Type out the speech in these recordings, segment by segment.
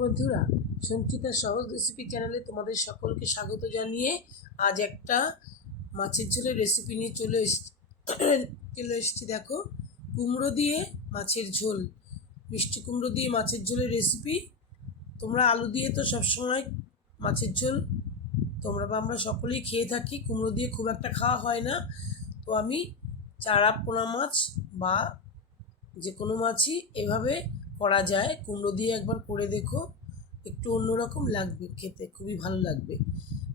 বন্ধুরা, সঞ্চিতার সহজ রেসিপি চ্যানেলে তোমাদের সকলকে স্বাগত জানিয়ে আজ একটা মাছের ঝোলের রেসিপি নিয়ে চলে এসেছি। দেখো, কুমড়ো দিয়ে মাছের ঝোল, মিষ্টি কুমড়ো দিয়ে মাছের ঝোলের রেসিপি। তোমরা আলু দিয়ে তো সবসময় মাছের ঝোল তোমরা বা আমরা সকলেই খেয়ে থাকি, কুমড়ো দিয়ে খুব একটা খাওয়া হয় না। তো আমি চারা পোনা মাছ বা যে কোনো মাছই এভাবে করা যায়, কুমড়ো দিয়ে একবার করে দেখো, একটু অন্যরকম লাগবে, খেতে খুবই ভালো লাগবে।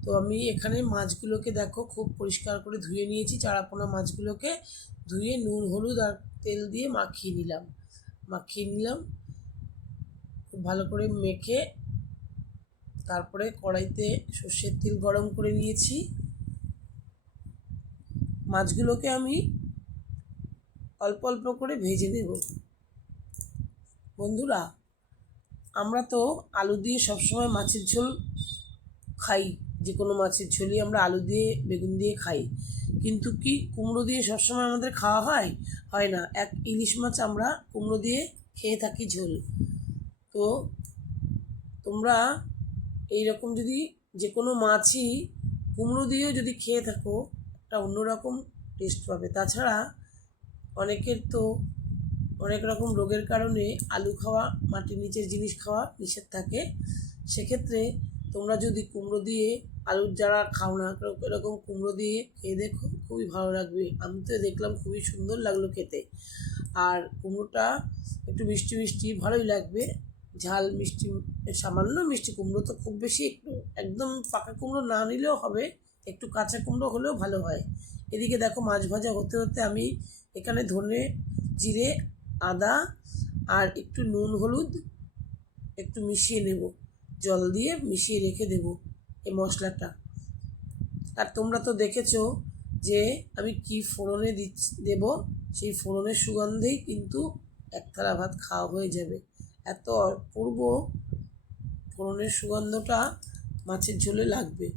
তো আমি এখানে মাছগুলোকে দেখো খুব পরিষ্কার করে ধুয়ে নিয়েছি। চারাপোনা মাছগুলোকে ধুয়ে নুন হলুদ আর তেল দিয়ে মাখিয়ে নিলাম। খুব ভালো করে মেখে তারপরে কড়াইতে সর্ষের তেল গরম করে নিয়েছি। মাছগুলোকে আমি অল্প অল্প করে ভেজে নেব। বন্ধুরা, আমরা তো আলু দিয়ে সবসময় মাছের ঝোল খাই, যে কোনো মাছের ঝোলই আমরা আলু দিয়ে বেগুন দিয়ে খাই, কিন্তু কি কুমড়ো দিয়ে সবসময় আমাদের খাওয়া হয় না। এক ইলিশ মাছ আমরা কুমড়ো দিয়ে খেয়ে থাকি ঝোল। তো তোমরা এইরকম যদি যে কোনো মাছই কুমড়ো দিয়েও যদি খেয়ে থাকো, একটা অন্যরকম টেস্ট পাবে। তাছাড়া অনেকের তো অনেক রকম রোগের কারণে আলু খাওয়া, মাটির নিচের জিনিস খাওয়া নিষেধ থাকে। সেক্ষেত্রে তোমরা যদি কুমড়ো দিয়ে, আলুর যারা খাও না, এরকম কুমড়ো দিয়ে খেয়ে দেখো, খুবই ভালো লাগবে। আমি তো দেখলাম খুবই সুন্দর লাগলো খেতে। আর কুমড়োটা একটু মিষ্টি মিষ্টি ভালোই লাগবে, ঝাল মিষ্টি, সামান্য মিষ্টি। কুমড়ো তো খুব বেশি একটু একদম পাকা কুমড়ো না নিলেও হবে, একটু কাঁচা কুমড়ো হলেও ভালো হয়। এদিকে দেখো মাছ ভাজা হতে হতে আমি এখানে ধনে জিরে আদা আর একটু নুন হলুদ একটু মিশিয়ে নেব, জল দিয়ে মিশিয়ে রেখে দেব এই মশলাটা। আর তোমরা তো দেখেছো যে আমি কি ফোড়নে দেব, সেই ফোড়নের সুগন্ধেই কিন্তু এক থালা ভাত খাওয়া হয়ে যাবে। এত অপূর্ব ফোড়নের সুগন্ধটা মাছের ঝোলে লাগবে।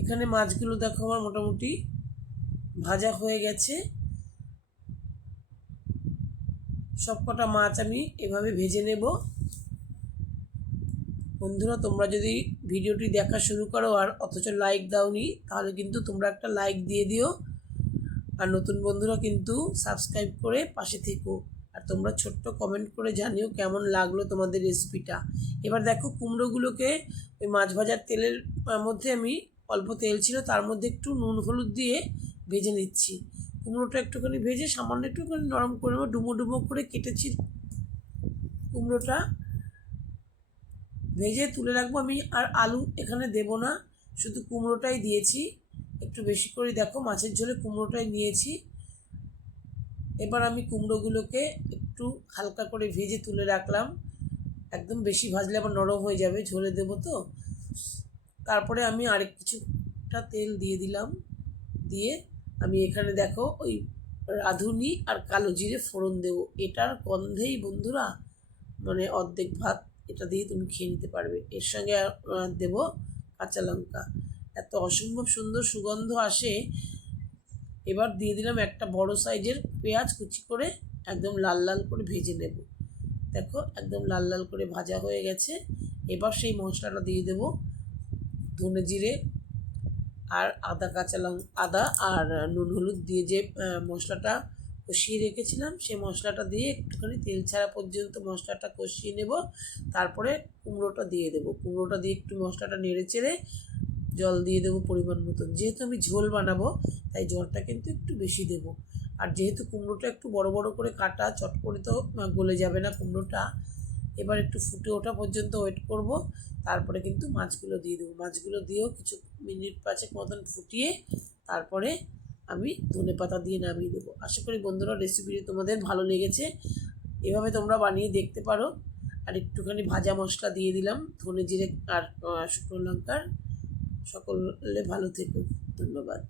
এখানে মাছগুলো দেখো আমার মোটামুটি ভাজা হয়ে গেছে। সব কটা মাছ আমি এভাবে ভেজে নেব। বন্ধুরা, তোমরা যদি ভিডিওটি দেখা শুরু করো আর অথচ লাইক দাওনি, তাহলে কিন্তু তোমরা একটা লাইক দিয়ে দিও। আর নতুন বন্ধুরা কিন্তু সাবস্ক্রাইব করে পাশে থেকো। আর তোমরা ছোট্ট কমেন্ট করে জানিও কেমন লাগলো তোমাদের রেসিপিটা। এবার দেখো কুমড়োগুলোকে ওই মাছ ভাজার তেলের মধ্যে, আমি অল্প তেল ছিল তার মধ্যে একটু নুন হলুদ দিয়ে ভেজে নিচ্ছি। কুমড়োটা একটুখানি ভেজে সামান্য একটুখানি নরম করে নেবো। ডুমো ডুমো করে কেটেছি কুমড়োটা, ভেজে তুলে রাখবো আমি। আর আলু এখানে দেব না, শুধু কুমড়োটাই দিয়েছি। একটু বেশি করে দেখো মাছের ঝোলে কুমড়োটাই নিয়েছি। এবার আমি কুমড়োগুলোকে একটু হালকা করে ভেজে তুলে রাখলাম। একদম বেশি ভাজলে আবার নরম হয়ে যাবে, ঝোলে দেবো তো। তারপরে আমি আরেক কিছুটা তেল দিয়ে দিলাম, দিয়ে আমি এখানে দেখো ওই রাঁধুনি আর কালো জিরে ফোড়ন দেবো। এটার গন্ধেই বন্ধুরা মানে অর্ধেক ভাত এটা দিয়ে তুমি খেয়ে নিতে পারবে। এর সঙ্গে দেব কাঁচা লঙ্কা, এত অসম্ভব সুন্দর সুগন্ধ আসে। এবার দিয়ে দিলাম একটা বড় সাইজের পেঁয়াজ কুচি করে, একদম লাল লাল করে ভেজে নেব। দেখো একদম লাল লাল করে ভাজা হয়ে গেছে। এবার সেই মশলাটা দিয়ে দেব, ধনে জিরে আর আদা আর নুন হলুদ দিয়ে যে মশলাটা কষিয়ে রেখেছিলাম, সেই মশলাটা দিয়ে একটুখানি তেল ছাড়া পর্যন্ত মশলাটা কষিয়ে নেব। তারপরে কুমড়োটা দিয়ে দেবো। কুমড়োটা দিয়ে একটু মশলাটা নেড়ে চেড়ে জল দিয়ে দেবো পরিমাণ মতন। যেহেতু আমি ঝোল বানাবো তাই জলটা কিন্তু একটু বেশি দেবো। আর যেহেতু কুমড়োটা একটু বড় বড় করে কাটা, চট করে তো গলে যাবে না কুমড়োটা। এবার একটু ফুটে ওঠা পর্যন্ত ওয়েট করব, তারপরে কিন্তু মাছগুলো দিয়ে দেবো। মাছগুলো দিয়েও কিছু মিনিট 5 মতন ফুটিয়ে তারপরে আমি ধনেপাতা দিয়ে নামিয়ে দেবো। আশা করি বন্ধুরা রেসিপিটি তোমাদের ভালো লেগেছে। এভাবে তোমরা বানিয়ে দেখতে পারো। আর একটুখানি ভাজা মশলা দিয়ে দিলাম, ধনে জিরে আর শুকনো লঙ্কার। সকলে ভালো থেকো, ধন্যবাদ।